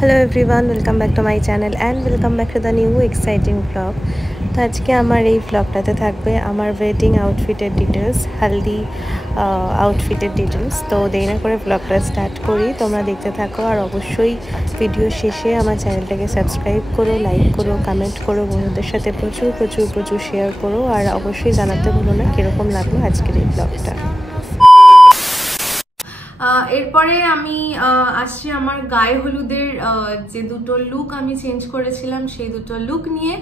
Hello everyone, welcome back to my channel and welcome back to the new exciting blog. তো আজকে আমার এই ব্লগটাতে থাকবে আমার ওয়েডিং আউটফিটের ডিটেলস, হালদি আউটফিটের ডিটেলস। তো দেরি না করে ব্লগটা স্টার্ট করি, তোমরা দেখতে থাকো। আর অবশ্যই ভিডিও শেষে আমার চ্যানেলটাকে সাবস্ক্রাইব করো, লাইক করো, কমেন্ট করো, বন্ধুদের সাথে প্রচুর প্রচুর প্রচুর শেয়ার করো। আর অবশ্যই জানাতে ভুলো না কীরকম লাগলো আজকের এই ব্লগটা। এরপরে আমি আসছি আমার গায়ে হলুদের যে দুটো লুক আমি চেঞ্জ করেছিলাম সেই দুটো লুক নিয়ে।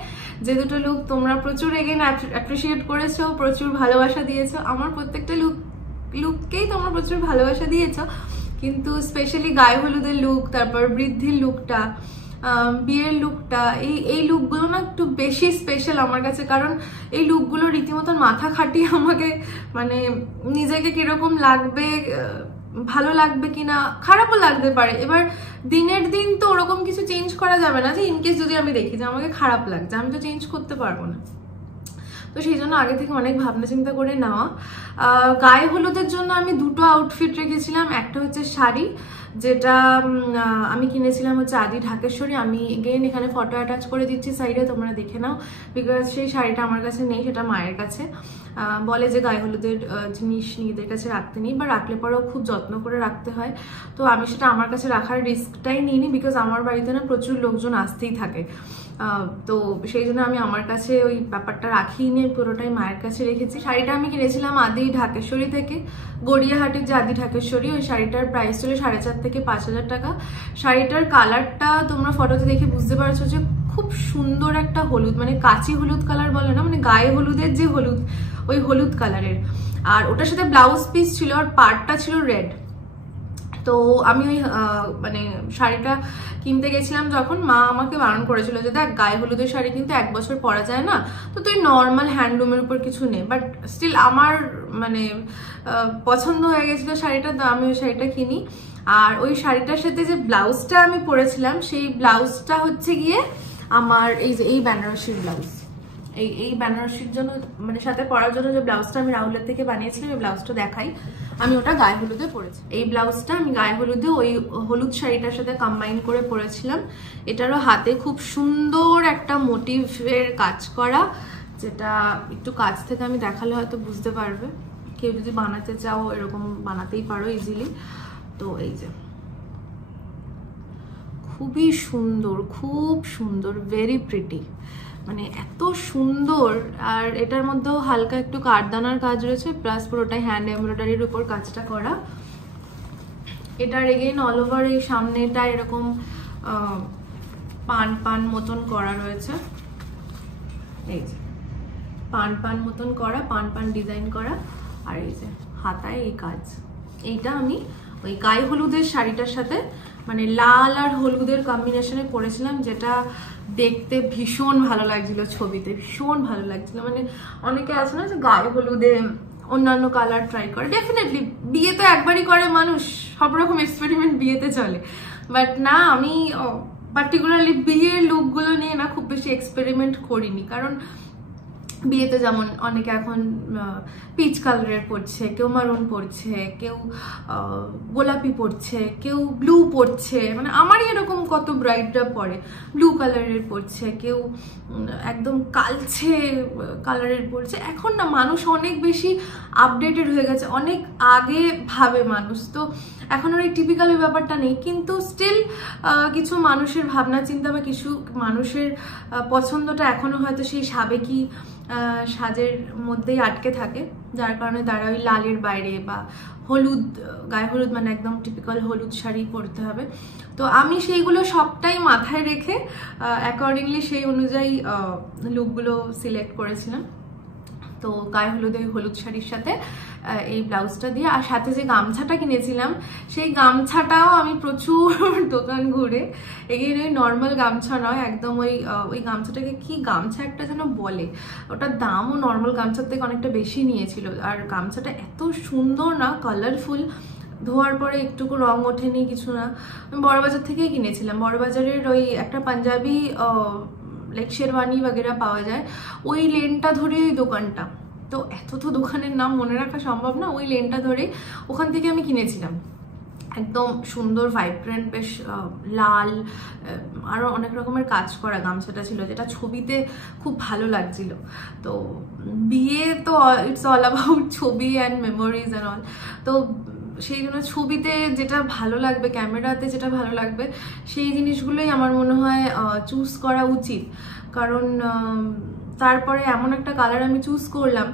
যে দুটো লুক তোমরা প্রচুর এগেন অ্যাপ্রিসিয়েট করেছো, প্রচুর ভালোবাসা দিয়েছো। আমার প্রত্যেকটা লুককেই তোমরা প্রচুর ভালোবাসা দিয়েছো, কিন্তু স্পেশালি গায়ে হলুদের লুক, তারপর বৃদ্ধির লুকটা, বিয়ের লুকটা, এই লুকগুলো না একটু বেশি স্পেশাল আমার কাছে। কারণ এই লুকগুলো রীতিমতন মাথা খাটিয়ে আমাকে মানে নিজেকে কিরকম লাগবে, ভালো লাগবে কিনা, খারাপও লাগতে পারে। এবার দিনের দিন তো ওরকম কিছু চেঞ্জ করা যাবে না, যে ইনকেস যদি আমি দেখি যে আমাকে খারাপ লাগছে, আমি তো চেঞ্জ করতে পারবো না। তো সেই জন্য আগে থেকে অনেক ভাবনা চিন্তা করে নেওয়া। গায়ে হলুদের জন্য আমি দুটো আউটফিট রেখেছিলাম। একটা হচ্ছে শাড়ি, যেটা আমি কিনেছিলাম হচ্ছে আদি ঢাকেশ্বরী। আমি এগেইন এখানে ফটো অ্যাটাচ করে দিচ্ছি সাইডে, তোমরা দেখে নাও। বিকজ সেই শাড়িটা আমার কাছে নেই, সেটা মায়ের কাছে। বলে যে গায়ে হলুদের জিনিস নিজেদের কাছে রাখতে নেই, বা রাখলে পরেও খুব যত্ন করে রাখতে হয়। তো আমি সেটা আমার কাছে রাখার রিস্কটাই নিইনি, বিকজ আমার বাড়িতে না প্রচুর লোকজন আসতেই থাকে। তো সেই জন্য আমি আমার কাছে ওই ব্যাপারটা রাখিয়ে নিয়ে পুরোটাই মায়ের কাছে রেখেছি। শাড়িটা আমি কিনেছিলাম আদি ঢাকেশ্বরী থেকে, গড়িয়াহাটির যে আদি ঢাকেশ্বরী, ওই শাড়িটার প্রাইস ছিল 4,500 থেকে 5,000 টাকা। শাড়িটার কালারটা তোমরা ফটোতে দেখে বুঝতে পারছো যে খুব সুন্দর একটা হলুদ, মানে কাঁচি হলুদ কালার বলে না, মানে গায়ে হলুদের যে হলুদ, ওই হলুদ কালারের। আর ওটার সাথে ব্লাউজ পিস ছিল, আর পাড়টা ছিল রেড। তো আমি ওই মানে শাড়িটা কিনতে গেছিলাম যখন, মা আমাকে বারণ করেছিল যে দেখ গায়ে হলুদের শাড়ি কিন্তু 1 বছর পরা যায় না, তো তুই নর্মাল হ্যান্ডলুমের উপর কিছু নে। বাট স্টিল আমার মানে পছন্দ হয়ে গেছিল শাড়িটা, তো আমি ওই শাড়িটা কিনি। আর ওই শাড়িটার সাথে যে ব্লাউজটা আমি পরেছিলাম, সেই ব্লাউজটা হচ্ছে গিয়ে আমার এই যে এই বেনারসির ব্লাউজ। এই বেনারসির জন্য মানে সাথে পরার জন্য যে ব্লাউজটা আমি রাহুলের থেকে বানিয়েছিলাম, এই ব্লাউজটা দেখাই। আমি ওটা গায়ে হলুদে পরেছি। এই ব্লাউজটা আমি গায়ে হলুদে ওই হলুদ শাড়িটার সাথে কম্বাইন করে পরেছিলাম। এটারও হাতে খুব সুন্দর একটা মোটিভের কাজ করা, যেটা একটু কাছ থেকে আমি দেখালে হয়তো বুঝতে পারবে। কেউ যদি বানাতে চাও এরকম বানাতেই পারো ইজিলি। তো এই যে খুবই সুন্দর, খুব সুন্দর, ভেরি প্রিটি, মানে এত সুন্দর। আর এটার মধ্যেও হালকা একটু কাঠদানার কাজ রয়েছে, প্লাস পুরোটাই হ্যান্ড এমব্রয়ডারির উপর কাজটা করা। এটার এগেইন অল ওভার এই সামনেটা এরকম পান মতন করা রয়েছে। এই যে পান মতন করা, পান ডিজাইন করা। আর এই যে হাতায় এই কাজ। এইটা আমি ওই গায়ে হলুদের শাড়িটার সাথে মানে লাল আর হলুদের কম্বিনেশনে পরেছিলাম, যেটা দেখতে ভীষণ ভালো লাগছিল, ছবিতে ভীষণ ভালো লাগছিল। মানে অনেকে আছে না যে গায়ে হলুদে অন্যান্য কালার ট্রাই করে, ডেফিনেটলি বিয়ে তো একবারই করে মানুষ, সব রকম এক্সপেরিমেন্ট বিয়েতে চলে। বাট না, আমি পার্টিকুলারলি বিয়ের লুকগুলো নিয়ে না খুব বেশি এক্সপেরিমেন্ট করিনি। কারণ বিয়েতে যেমন অনেকে এখন পিচ কালারের পরছে, কেউ মারুন পরছে, কেউ গোলাপি পরছে, কেউ ব্লু পরছে, মানে আমারই এরকম কত ব্রাইডরা পরে ব্লু কালারের পরছে, কেউ একদম কালচে কালারের পরছে। এখন না মানুষ অনেক বেশি আপডেটেড হয়ে গেছে, অনেক আগে ভাবে মানুষ। তো এখন ওই টিপিক্যাল ওই ব্যাপারটা নেই, কিন্তু স্টিল কিছু মানুষের ভাবনা চিন্তা বা কিছু মানুষের পছন্দটা এখনো হয়তো সেই সাবেকি সাজের মধ্যেই আটকে থাকে, যার কারণে তারা ওই লালের বাইরে বা হলুদ, গায়ে হলুদ মানে একদম টিপিক্যাল হলুদ শাড়ি পরতে হবে। তো আমি সেইগুলো সবটাই মাথায় রেখে অ্যাকর্ডিংলি সেই অনুযায়ী লুকগুলো সিলেক্ট করেছিলাম। তো গায়ে হলুদ ওই হলুদ শাড়ির সাথে এই ব্লাউজটা দিয়ে, আর সাথে যে গামছাটা কিনেছিলাম সেই গামছাটাও আমি প্রচুর দোকান ঘুরে, এগেইন ওই নর্মাল গামছা নয়, একদম ওই গামছাটাকে কি গামছা একটা যেন বলে, ওটার দামও নর্মাল গামছার থেকে অনেকটা বেশি নিয়েছিল। আর গামছাটা এত সুন্দর না, কালারফুল, ধোয়ার পরে একটুকু রং ওঠেনি, কিছু না। আমি বড়বাজার থেকেই কিনেছিলাম। বড়বাজারের ওই একটা পাঞ্জাবি লাইক শেরওয়ানি वगैरह পাওয়া যায়, ওই লেনটা ধরে ওই দোকানটা। তো এত তো দোকানের নাম মনে রাখা সম্ভব না, ওই লেনটা ধরে ওখান থেকে আমি কিনেছিলাম। একদম সুন্দর ভাইব্রেন্ট, বেশ লাল, আরও অনেক রকমের কাজ করা গামছাটা ছিল, যেটা ছবিতে খুব ভালো লাগছিল। তো বিয়ে তো ইটস অল অ্যাবাউট ছবি অ্যান্ড মেমোরিজ অ্যান্ড অল। তো সেই জন্য ছবিতে যেটা ভালো লাগবে, ক্যামেরাতে যেটা ভালো লাগবে, সেই জিনিসগুলোই আমার মনে হয় চুজ করা উচিত। কারণ তারপরে এমন একটা কালার আমি চুজ করলাম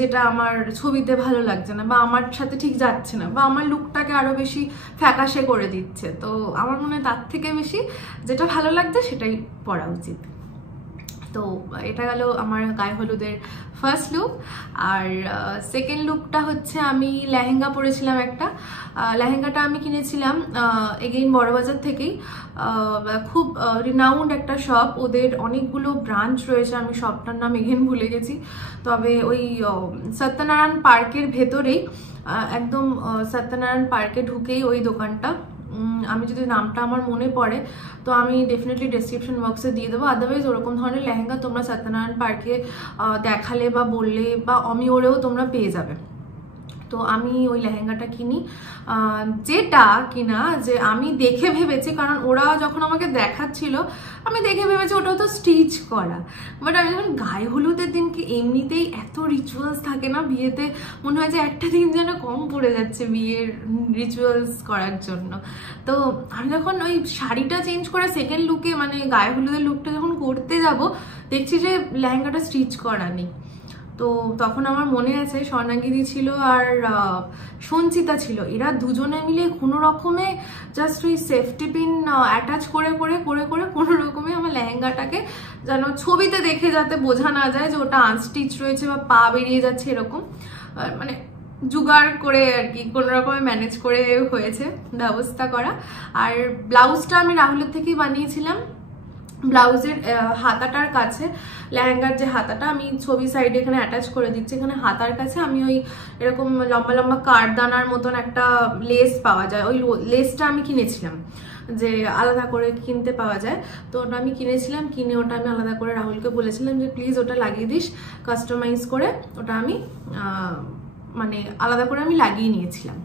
যেটা আমার ছবিতে ভালো লাগছে না, বা আমার সাথে ঠিক যাচ্ছে না, বা আমার লুকটাকে আরো বেশি ফ্যাকাশে করে দিচ্ছে। তো আমার মনে হয় তার থেকে বেশি যেটা ভালো লাগছে সেটাই পরা উচিত। তো এটা গেল আমার গায়ে হলুদের ফার্স্ট লুক। আর সেকেন্ড লুকটা হচ্ছে আমি লেহেঙ্গা পরেছিলাম একটা। লেহেঙ্গাটা আমি কিনেছিলাম এগেইন বড়বাজার থেকেই, খুব রিনাউন্ড একটা শপ, ওদের অনেকগুলো ব্রাঞ্চ রয়েছে, আমি শপটার নাম এগেইন ভুলে গেছি। তবে ওই সত্যনারায়ণ পার্কের ভেতরেই, একদম সত্যনারায়ণ পার্কে ঢুকেই ওই দোকানটা। আমি যদি নামটা আমার মনে পড়ে তো আমি ডেফিনেটলি ডেসক্রিপশন বক্সে দিয়ে দেবো। আদারওয়াইজ ওরকম ধরনের লেহেঙ্গা তোমরা সত্যনারায়ণ পার্কে দেখালে বা বললে বা অমিওরেও তোমরা পেয়ে যাবে। তো আমি ওই লেহেঙ্গাটা কিনি, যেটা কিনা যে আমি দেখে ভেবেছি, কারণ ওরা যখন আমাকে দেখাচ্ছিল আমি দেখে ভেবেছি ওটা তো স্টিচ করা। বাট আমি যখন গায়ে হলুদের দিনকে এমনিতেই এত রিচুয়ালস থাকে না বিয়েতে, মনে হয় যে একটা দিন যেন কম পড়ে যাচ্ছে বিয়ের রিচুয়ালস করার জন্য। তো আমি যখন ওই শাড়িটা চেঞ্জ করে সেকেন্ড লুকে, মানে গায়ে হলুদের লুকটা যখন করতে যাব, দেখছি যে লেহেঙ্গাটা স্টিচ করা নেই। তো তখন আমার মনে আছে স্বর্ণাঙ্গিনী ছিল আর সঞ্চিতা ছিল, এরা দুজনে মিলে কোনো রকমে জাস্ট ওই সেফটি পিন অ্যাটাচ করে করে করে করে কোনো রকমে আমার লেহেঙ্গাটাকে যেন ছবিতে দেখে যাতে বোঝা না যায় যে ওটা আনস্টিচ রয়েছে বা পা বেরিয়ে যাচ্ছে, এরকম মানে জুগাড় করে আর কি কোনো রকমে ম্যানেজ করে হয়েছে ব্যবস্থা করা। আর ব্লাউজটা আমি রাহুলের থেকেই বানিয়েছিলাম। ব্লাউজের হাতাটার কাছে, লেহেঙ্গার যে হাতাটা আমি ছবি সাইডে এখানে অ্যাটাচ করে দিচ্ছি, এখানে হাতার কাছে আমি ওই এরকম লম্বা লম্বা কাঠদানার মতন একটা লেস পাওয়া যায়, ওই লেসটা আমি কিনেছিলাম, যে আলাদা করে কিনতে পাওয়া যায়। তো ওটা আমি কিনেছিলাম, কিনে ওটা আমি আলাদা করে রাহুলকে বলেছিলাম যে প্লিজ ওটা লাগিয়ে দিস কাস্টমাইজ করে। ওটা আমি মানে আলাদা করে আমি লাগিয়ে নিয়েছিলাম।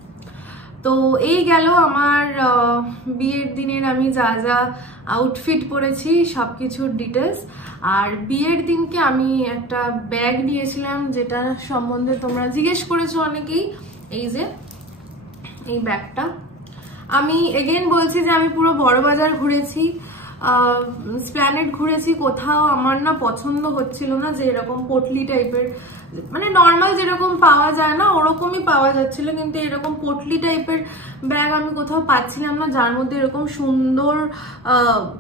তো এই গেল আমার বিয়ের দিনের আমি যা যা আউটফিট পরেছি সব কিছুর ডিটেলস। আর বিয়ের দিনকে আমি একটা ব্যাগ নিয়েছিলাম, যেটা সম্বন্ধে তোমরা জিজ্ঞেস করেছো অনেকেই। এই যে এই ব্যাগটা, আমি এগেইন বলছি যে আমি পুরো বড়বাজার ঘুরেছি, স্প্ল্যানেড ঘুরেছি, কোথাও আমার না পছন্দ হচ্ছিল না যে এরকম পটলি টাইপের, মানে নর্মাল যেরকম পাওয়া যায় না ওরকমই পাওয়া যাচ্ছিল, কিন্তু এরকম পটলি টাইপের ব্যাগ আমি কোথাও পাচ্ছিলাম না যার মধ্যে এরকম সুন্দর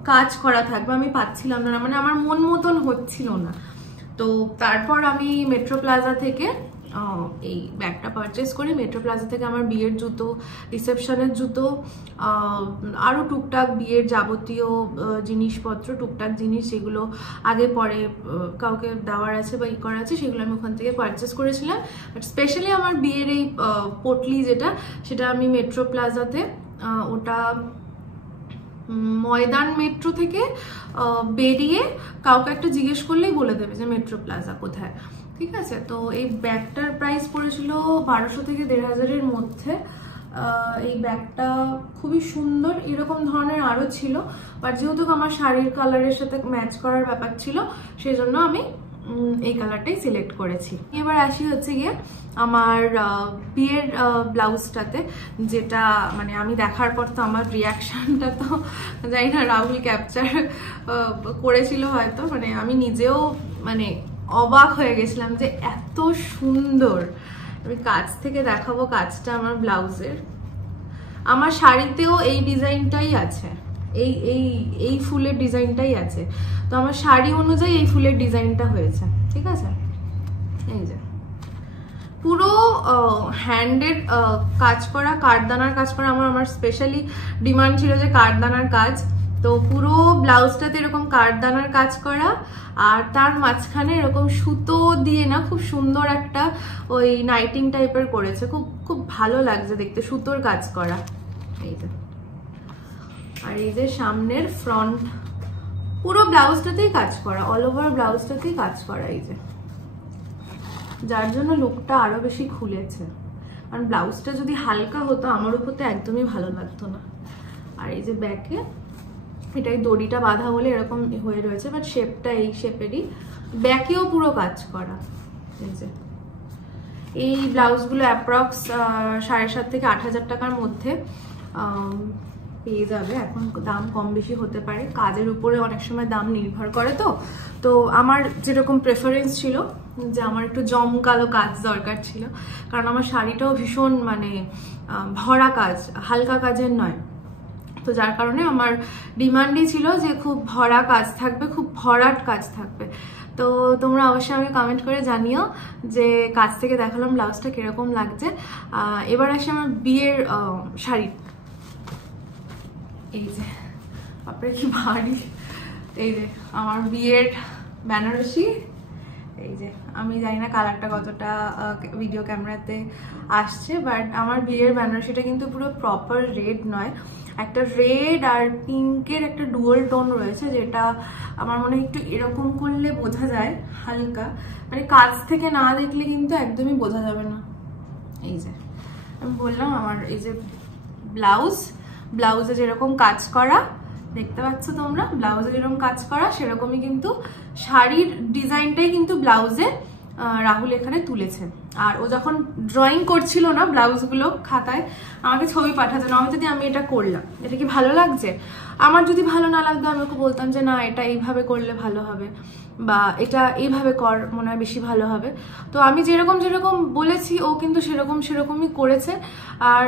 কাজ করা থাকবে, আমি পাচ্ছিলাম না, মানে আমার মন মতন হচ্ছিল না। তো তারপর আমি মেট্রো প্লাজা থেকে এই ব্যাগটা পারচেস করি। মেট্রো প্লাজা থেকে আমার বিয়ের জুতো, রিসেপশনের জুতো, আরও টুকটাক বিয়ের যাবতীয় জিনিসপত্র, টুকটাক জিনিস যেগুলো আগে পরে কাউকে দেওয়ার আছে বা ই করা আছে, সেগুলো আমি ওখান থেকে পারচেস করেছিলাম। বাট স্পেশালি আমার বিয়ের এই পটলি যেটা, সেটা আমি মেট্রো প্লাজাতে, ওটা ময়দান মেট্রো থেকে বেরিয়ে কাউকে একটা জিজ্ঞেস করলেই বলে দেবে যে মেট্রো প্লাজা কোথায়, ঠিক আছে। তো এই ব্যাগটার প্রাইস পড়েছিল 1200 থেকে 1500-এর মধ্যে। এই ব্যাগটা খুবই সুন্দর, এরকম ধরনের আরও ছিল, বাট যেহেতু আমার শাড়ির কালারের সাথে ম্যাচ করার ব্যাপার ছিল, সেই জন্য আমি এই কালারটাই সিলেক্ট করেছি। এবার আসি হচ্ছে গিয়ে আমার বিয়ের ব্লাউজটাতে, যেটা মানে আমি দেখার পর তো আমার রিয়াকশনটা তো জানি না রাহুল ক্যাপচার করেছিল হয়তো, মানে আমি নিজেও মানে অবাক হয়ে গেছিলাম যে এত সুন্দর। আমি কাছ থেকে দেখাবো কাজটা আমার ব্লাউজের। আমার শাড়িতেও এই ডিজাইনটাই আছে, এই এই এই ফুলের ডিজাইনটাই আছে, তো আমার শাড়ি অনুযায়ী এই ফুলের ডিজাইনটা হয়েছে, ঠিক আছে। এই যে পুরো হ্যান্ডের কাজ করা, কাঠদানার কাজ করা, আমার স্পেশালি ডিমান্ড ছিল যে কাঠদানার কাজ। তো পুরো ব্লাউজটাতে এরকম কাঠদানার কাজ করা, আর তার মাঝখানে এরকম সুতো দিয়ে না খুব সুন্দর একটা ওই নাইটিং টাইপের করেছে, খুব খুব ভালো লাগছে দেখতে, সুতোর কাজ করা। এই যে, আর এই যে সামনের ফ্রন্ট পুরো ব্লাউজটাতেই কাজ করা, অল ওভার ব্লাউজটাতেই কাজ করা, এই যে, যার জন্য লুকটা আরো বেশি খুলেছে। কারণ ব্লাউজটা যদি হালকা হতো আমার উপর তো একদমই ভালো লাগতো না। আর এই যে ব্যাকে এটাই দড়িটা বাঁধা বলে এরকম হয়ে রয়েছে, বাট শেপটা এই শেপেরই, ব্যাকেও পুরো কাজ করা। এই যে এই ব্লাউজগুলো অ্যাপ্রক্স 7,500 থেকে 8,000 টাকার মধ্যে পেয়ে যাবে। এখন দাম কম বেশি হতে পারে, কাজের উপরে অনেক সময় দাম নির্ভর করে। তো আমার যেরকম প্রেফারেন্স ছিল যে আমার একটু জমকালো কাজ দরকার ছিল, কারণ আমার শাড়িটাও ভীষণ মানে ভরা কাজ, হালকা কাজের নয়। তো যার কারণে আমার ডিমান্ডই ছিল যে খুব ভরা কাজ থাকবে, খুব ভরাট কাজ থাকবে। তো তোমরা অবশ্যই আমাকে কমেন্ট করে জানিও যে কাজ থেকে দেখালাম ব্লাউজটা কিরকম লাগছে। এবার আসে আমার বিয়ের শাড়ি। এই যে আপনার কি ভারী, এই যে আমার বিয়ের বেনারসি। এই যে আমি জানি না কালারটা কতটা ভিডিও ক্যামেরাতে আসছে, বাট আমার বিয়ের বেনারসিটা কিন্তু পুরো প্রপার রেড নয়, একটা রেড আর পিঙ্কের একটা ডুয়াল টোন রয়েছে, যেটা আমার মনে হয় একটু এরকম করলে বোঝা যায় হালকা, মানে কাছ থেকে না দেখলে কিন্তু একদমই বোঝা যাবে না। এই যে আমি বললাম আমার এই যে ব্লাউজে যেরকম কাজ করা দেখতে পাচ্ছ তোমরা, ব্লাউজে যেরকম কাজ করা সেরকমই কিন্তু শাড়ির ডিজাইনটাই কিন্তু ব্লাউজে রাহুল এখানে তুলেছে। আর ও যখন ড্রয়িং করছিল না ব্লাউজগুলো খাতায়, আমাকে ছবি পাঠাতো না, আমি এটা করলাম, এটা কি ভালো লাগছে? আমার যদি ভালো না লাগতো আমি ওকে বলতাম যে না এটা এইভাবে করলে ভালো হবে, বা এটা এইভাবে কর, মনে হয় বেশি ভালো হবে। তো আমি যেরকম বলেছি ও কিন্তু সেরকমই করেছে। আর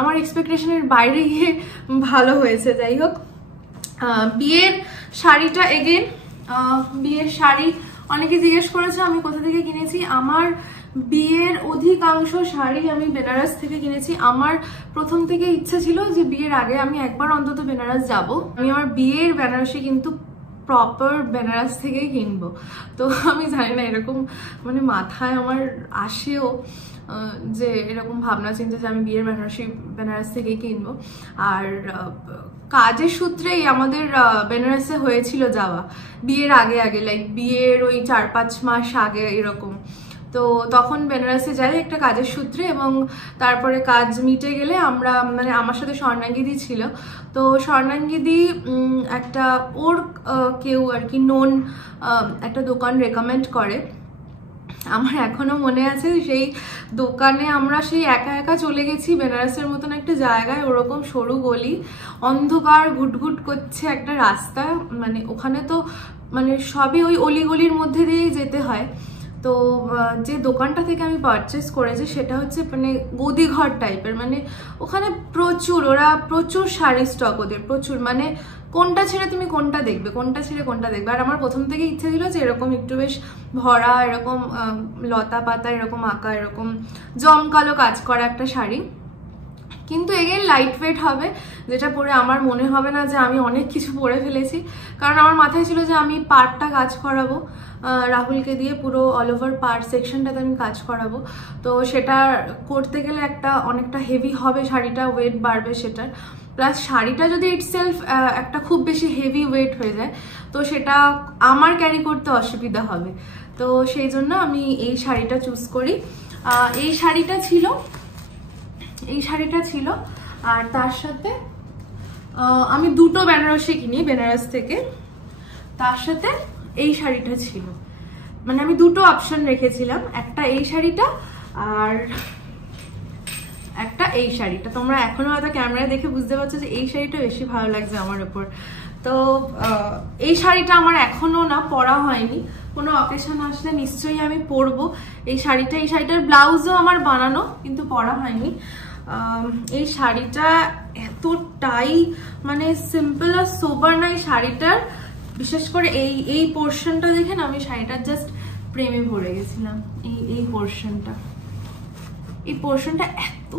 আমার এক্সপেকটেশনের বাইরে গিয়ে ভালো হয়েছে। যাই হোক, বিয়ের শাড়িটা এগেন, বিয়ের শাড়ি অনেকে জিজ্ঞেস করেছে আমি কোথা থেকে কিনেছি। আমার বিয়ের অধিকাংশ শাড়ি আমি বেনারস থেকে কিনেছি। আমার প্রথম থেকে ইচ্ছা ছিল যে বিয়ের আগে আমি একবার অন্তত বেনারস যাব। আমি আমার বিয়ের বেনারসি কিন্তু প্রপার বেনারস থেকেই কিনবো। তো আমি জানি না এরকম মানে মাথায় আমার আসেও যে এরকম ভাবনা চিন্তা যে আমি বিয়ের বেনারস থেকেই কিনবো। আর কাজের সূত্রেই আমাদের বেনারসে হয়েছিল যাওয়া বিয়ের আগে, লাইক বিয়ের ওই 4-5 মাস আগে এরকম। তো তখন বেনারসে যাই একটা কাজের সূত্রে, এবং তারপরে কাজ মিটে গেলে আমরা মানে আমার সাথে স্বর্ণাঙ্গিদি ছিল। তো স্বর্ণাঙ্গিদি একটা ওর কেউ আর কি নোন একটা দোকান রেকমেন্ড করে। আমার এখনো মনে আছে সেই দোকানে আমরা সেই একা চলে গেছি বেনারসের মতন একটা জায়গায়, ওরকম সরু গলি, অন্ধকার ঘুটঘুট করছে একটা রাস্তা, মানে ওখানে তো মানে সবই ওই অলিগলির মধ্যে দিয়েই যেতে হয়। তো যে দোকানটা থেকে আমি পারচেস করেছি সেটা হচ্ছে মানে গদিঘর টাইপের, মানে ওখানে প্রচুর শাড়ি স্টক, ওদের প্রচুর, মানে কোনটা ছেড়ে তুমি কোনটা দেখবে, কোনটা ছেড়ে কোনটা দেখবে। আর আমার প্রথম থেকে ইচ্ছে ছিল যে এরকম একটু বেশ ভরা, এরকম লতা পাতা এরকম আঁকা, এরকম জমকালো কাজ করা একটা শাড়ি, কিন্তু এগেন লাইট ওয়েট হবে, যেটা পরে আমার মনে হবে না যে আমি অনেক কিছু পরে ফেলেছি। কারণ আমার মাথায় ছিল যে আমি পার্টটা কাজ করাবো রাহুলকে দিয়ে, পুরো অল ওভার পার্ট সেকশনটাতে আমি কাজ করাবো। তো সেটা করতে গেলে অনেকটা হেভি হবে শাড়িটা, ওয়েট বাড়বে সেটার, প্লাস শাড়িটা যদি ইটসেলফ একটা খুব বেশি হেভি ওয়েট হয়ে যায় তো সেটা আমার ক্যারি করতে অসুবিধা হবে। তো সেই জন্য আমি এই শাড়িটা চুজ করি। এই শাড়িটা ছিল আর তার সাথে আমি দুটো বেনারসি কিনি বেনারস থেকে, তার সাথে এই শাড়িটা ছিল, মানে আমি দুটো অপশন রেখেছিলাম, একটা এই শাড়িটা আর একটা এই শাড়িটা। তোমরা এখনো হয়তো ক্যামেরায় দেখে বুঝতে পারছো যে এই শাড়িটা বেশি ভালো লাগছে আমার উপর। তো এই শাড়িটা আমার এখনো না পরা হয়নি, কোনো অকেশন আসলে নিশ্চয়ই আমি পরবো এই শাড়িটার ব্লাউজও আমার বানানো, কিন্তু পরা হয়নি। এই শাড়িটা এতটাই মানে সিম্পল আর সোবার না, এই শাড়িটার বিশেষ করে এই পোর্শনটা দেখে না আমি শাড়িটার জাস্ট প্রেমে পড়ে গেছিলাম। এই পোর্শনটা এত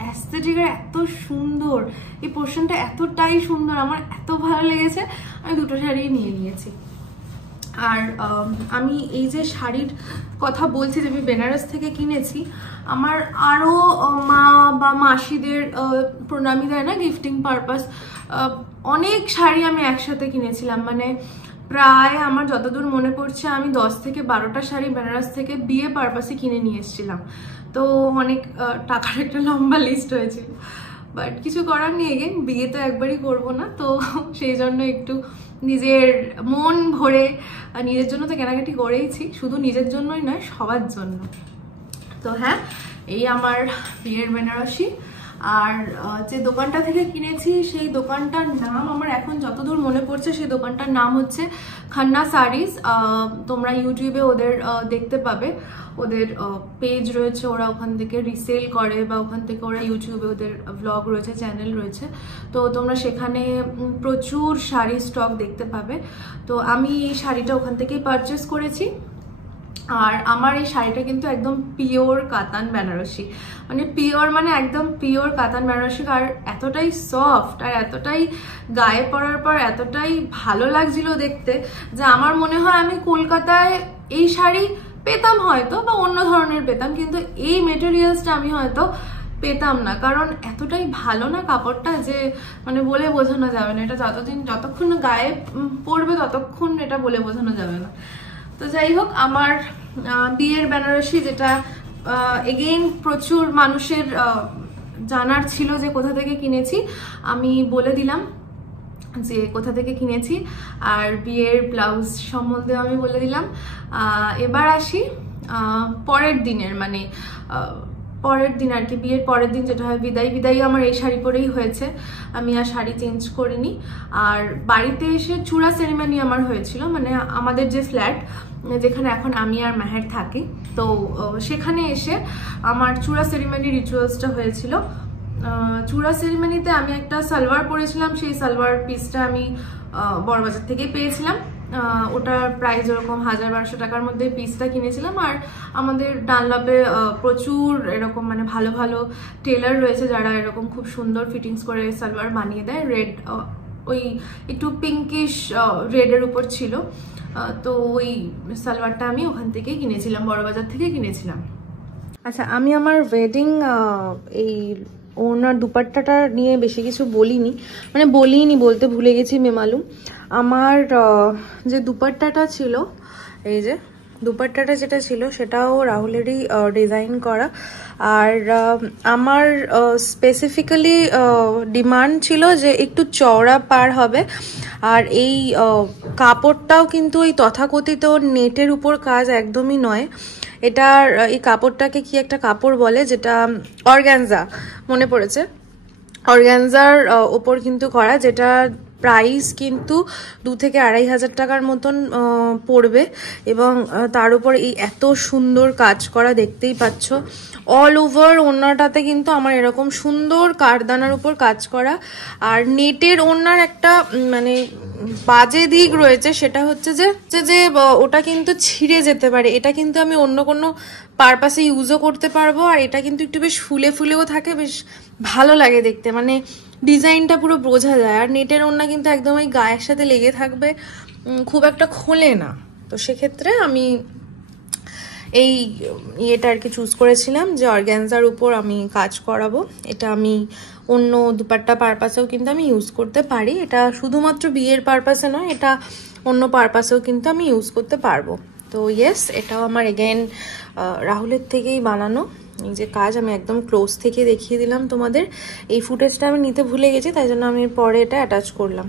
অ্যাস্থেটিক আর এত সুন্দর, এই পোর্শনটা এতটাই সুন্দর, আমার এত ভালো লেগেছে, আমি দুটো শাড়ি নিয়ে নিয়েছি। আর আমি এই যে শাড়ির কথা বলছি যে আমি বেনারস থেকে কিনেছি, আমার আরও মা বা মাসিদের প্রণামী দেয় না গিফটিং পারপাস, অনেক শাড়ি আমি একসাথে কিনেছিলাম, মানে প্রায় আমার যতদূর মনে পড়ছে আমি 10 থেকে 12টা শাড়ি বেনারস থেকে বিয়ে পারপাসে কিনে নিয়ে এসেছিলাম। তো অনেক টাকার একটা লম্বা লিস্ট হয়েছিল, বাট কিছু করার নেই, এগেন বিয়ে তো একবারই করবো না, তো সেই জন্য একটু নিজের মন ভরে নিজের জন্য তো কেনাকাটি করেইছি, শুধু নিজের জন্যই নয় সবার জন্য। তো হ্যাঁ, এই আমার বিয়ের বেনারসি। আর যে দোকানটা থেকে কিনেছি সেই দোকানটার নাম আমার এখন যতদূর মনে পড়ছে সেই দোকানটার নাম হচ্ছে খান্না শাড়িজ। তোমরা ইউটিউবে ওদের দেখতে পাবে, ওদের পেজ রয়েছে, ওরা ওখান থেকে রিসেল করে বা ওখান থেকে ওরা ইউটিউবে ওদের ব্লগ রয়েছে, চ্যানেল রয়েছে, তো তোমরা সেখানে প্রচুর শাড়ি স্টক দেখতে পাবে। তো আমি এই শাড়িটা ওখান থেকেই পারচেস করেছি। আর আমার এই শাড়িটা কিন্তু একদম পিওর কাতান বেনারসি, মানে পিওর মানে একদম পিওর কাতান বেনারসি। আর এতটাই সফট আর এতটাই গায়ে পরার পর এতটাই ভালো লাগছিল দেখতে যে আমার মনে হয় আমি কলকাতায় এই শাড়ি পেতাম হয়তো, বা অন্য ধরনের পেতাম, কিন্তু এই মেটেরিয়ালসটা আমি হয়তো পেতাম না, কারণ এতটাই ভালো না কাপড়টা যে মানে বলে বোঝানো যাবে না। এটা যতক্ষণ গায়ে পড়বে ততক্ষণ এটা বলে বোঝানো যাবে না। তো যাই হোক, আমার বিয়ের বেনারসি, যেটা এগেইন প্রচুর মানুষের জানার ছিল যে কোথা থেকে কিনেছি, আমি বলে দিলাম যে কোথা থেকে কিনেছি, আর বিয়ের ব্লাউজ সম্বন্ধে আমি বলে দিলাম। এবার আসি পরের দিনের, মানে পরের দিন আর কি, বিয়ের পরের দিন যেটা হয় বিদায় আমার এই শাড়ি পরেই হয়েছে, আমি আর শাড়ি চেঞ্জ করিনি। আর বাড়িতে এসে চূড়া সেরিমনি আমার হয়েছিল, মানে আমাদের যে ফ্ল্যাট যেখানে এখন আমি আর মেহের থাকি, তো সেখানে এসে আমার চূড়া সেরিমনি রিচুয়ালসটা হয়েছিল। চূড়া সেরিমনিতে আমি একটা সালোয়ার পরেছিলাম, সেই সালোয়ার পিসটা আমি বড়বাজার থেকে পেয়েছিলাম। ওটার প্রাইস ওরকম 1000-1200 টাকার মধ্যে পিসটা কিনেছিলাম। আর আমাদের ডানলপে প্রচুর এরকম মানে ভালো ভালো টেলার রয়েছে যারা এরকম খুব সুন্দর ফিটিংস করে সালোয়ার বানিয়ে দেয়। রেড, ওই একটু পিঙ্কিশ রেডের উপর ছিল, তো ওই সালোয়ারটা আমি ওখান থেকেই কিনেছিলাম, বড়বাজার থেকে কিনেছিলাম। আচ্ছা, আমি আমার ওয়েডিং এই ওনার দুপাট্টাটা নিয়ে বেশি কিছু বলিনি, মানে বলতে ভুলে গেছি মেমালুম। আমার যে দুপাট্টাটা ছিল, এই যে দুপাট্টাটা যেটা ছিল সেটাও রাহুলেরই ডিজাইন করা। আর আমার স্পেসিফিক্যালি ডিমান্ড ছিল যে একটু চওড়া পার হবে, আর এই কাপড়টাও কিন্তু এই তথাকথিত নেটের উপর কাজ একদমই নয়। এটার এই কাপড়টাকে কি একটা কাপড় বলে, যেটা অর্গানজা, মনে পড়েছে, অর্গানজার ওপর কিন্তু করা, যেটা প্রাইস কিন্তু 2 থেকে 2500 টাকার মতন পড়বে। এবং তার উপর এই এত সুন্দর কাজ করা, দেখতেই পাচ্ছ অল ওভার ওড়নাটাতে কিন্তু আমার এরকম সুন্দর কাঠদানার উপর কাজ করা। আর নেটের ওড়নার একটা মানে বাজে দিক রয়েছে, সেটা হচ্ছে যে ওটা কিন্তু ছিঁড়ে যেতে পারে। এটা কিন্তু আমি অন্য কোনো পারপাসে ইউজও করতে পারবো, আর এটা কিন্তু একটু বেশ ফুলেও থাকে, বেশ ভালো লাগে দেখতে, মানে ডিজাইনটা পুরো বোঝা যায়। আর নেটের ওড়না কিন্তু একদম ওই গায়ের সাথে লেগে থাকবে, খুব একটা খোলে না। তো সেক্ষেত্রে আমি এই ইয়েটা আর কি চুজ করেছিলাম যে অর্গানজার উপর আমি কাজ করাবো। এটা আমি অন্য দুপাট্টা পারপাসেও কিন্তু আমি ইউজ করতে পারি, এটা শুধুমাত্র বিয়ের পারপাসে নয়, এটা অন্য পারপাসেও কিন্তু আমি ইউজ করতে পারবো। তো ইয়েস, এটাও আমার এগেইন রাহুলের থেকেই বানানো। এই যে কাজ, আমি একদম ক্লোজ থেকে দেখিয়ে দিলাম তোমাদের। এই ফুটেজটা আমি নিতে ভুলে গেছি, তাই জন্য আমি পরে এটা অ্যাটাচ করলাম।